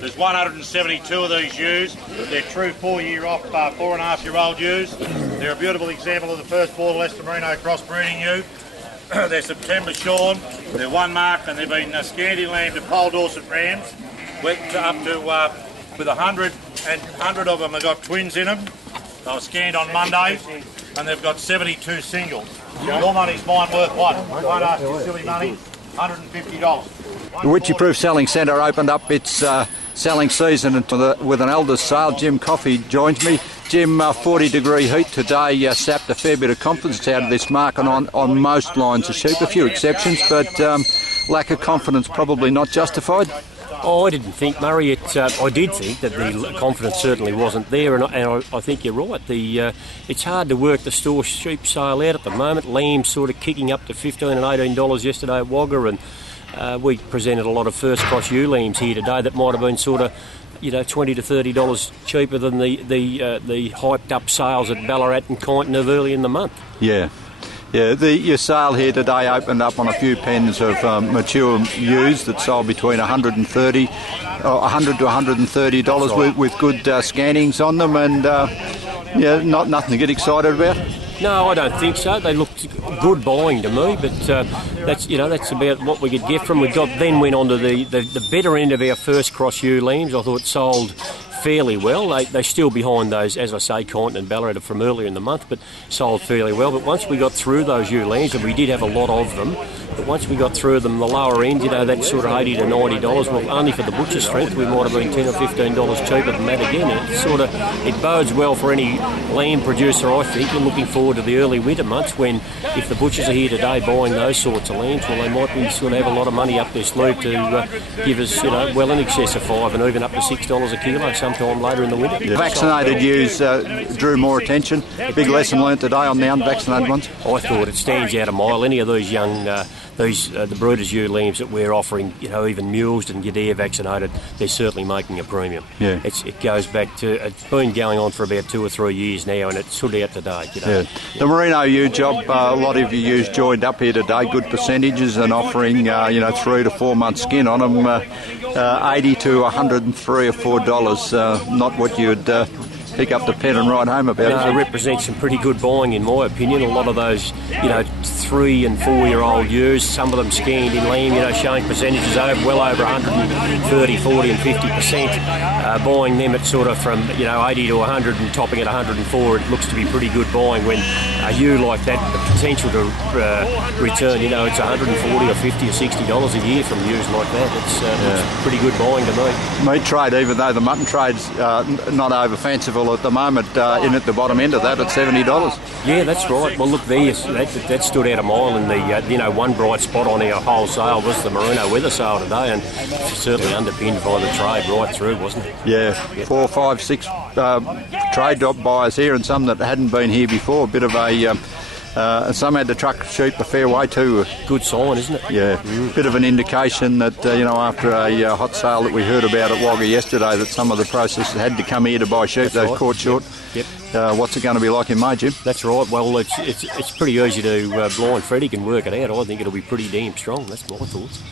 There's 172 of these ewes. They're true 4-year-off, 4.5-year-old ewes. They're a beautiful example of the first border Leicester Merino crossbreeding ewe. They're September shorn, they're one mark, and they've been scanty lambed to Pole Dorset rams. Up to with 100 of them have got twins in them. They were scanned on Monday, and they've got 72 singles. Your money's mine worth what? Won't ask you silly money. $150. The Wycheproof Selling Centre opened up its selling season with an elders sale. Jim Coffey joins me. Jim, 40-degree heat today sapped a fair bit of confidence out of this market on most lines of sheep. A few exceptions, but lack of confidence probably not justified. Oh, I didn't think, Murray. I did think that the confidence certainly wasn't there, and I think you're right. It's hard to work the store sheep sale out at the moment. Lambs sort of kicking up to $15 and $18 yesterday at Wagga, and we presented a lot of first cross ewe lambs here today that might have been sort of, $20 to $30 cheaper than the hyped up sales at Ballarat and Kyneton of early in the month. Yeah. Yeah, your sale here today opened up on a few pens of mature ewes that sold between $100 to $130 with good scannings on them, and nothing to get excited about. No, I don't think so. They looked good buying to me, but that's about what we could get from. Went on to the better end of our first cross ewe lambs. I thought sold fairly well. They're still behind those, as I say, Kyneton and Ballarat from earlier in the month, but sold fairly well. But once we got through those ewe lambs, and we did have a lot of them, but once we got through them, the lower end, that sort of $80 to $90, well, only for the butcher strength, we might have been $10 or $15 cheaper than that again. And it bodes well for any lamb producer, I think, and looking forward to the early winter months when, if the butchers are here today buying those sorts of lambs, well, they might be sort of have a lot of money up their sleeve to give us, well in excess of $5 and even up to $6 a kilo sometime later in the winter. Yeah. Vaccinated ewes drew more attention. Big lesson learnt today on the unvaccinated ones. I thought it stands out a mile. Any of these young, the breeders' ewe lambs that we're offering, even mules and Gadare vaccinated, they're certainly making a premium. Yeah. It goes back to, it's been going on for about 2 or 3 years now, and it's stood out today. Yeah. The merino ewe job, a lot of your ewes joined up here today, good percentages, and offering 3 to 4 months skin on them, $80 to $103 or $4. Not what you'd pick up the pen and ride home about. No, it represents some pretty good buying, in my opinion. A lot of those, 3 and 4 year old ewes, some of them scanned in lamb, showing percentages well over 130, 40 and 50%. Buying them at sort of from 80 to 100 and topping at 104, it looks to be pretty good buying when a ewe like that, the potential to return, it's 140 or 50 or $60 a year from ewes like that. It's pretty good buying to me. Meat trade, even though the mutton trade's not over fanciful at the moment, in at the bottom end of that at $70. Yeah, that's right. Well, look, that stood out a mile in the one bright spot on our whole sale was the merino weather sale today, and certainly underpinned by the trade right through, wasn't it? Yeah, 4, 5, 6 trade buyers here, and some that hadn't been here before. A bit of a some had to truck sheep a fair way too. Good sign, isn't it? Yeah, bit of an indication that after a hot sale that we heard about at Wagga yesterday, that some of the processors had to come here to buy sheep. They've caught short. Yep. What's it going to be like in May, Jim? That's right. Well, it's pretty easy to blind Freddie can work it out. I think it'll be pretty damn strong. That's my thoughts.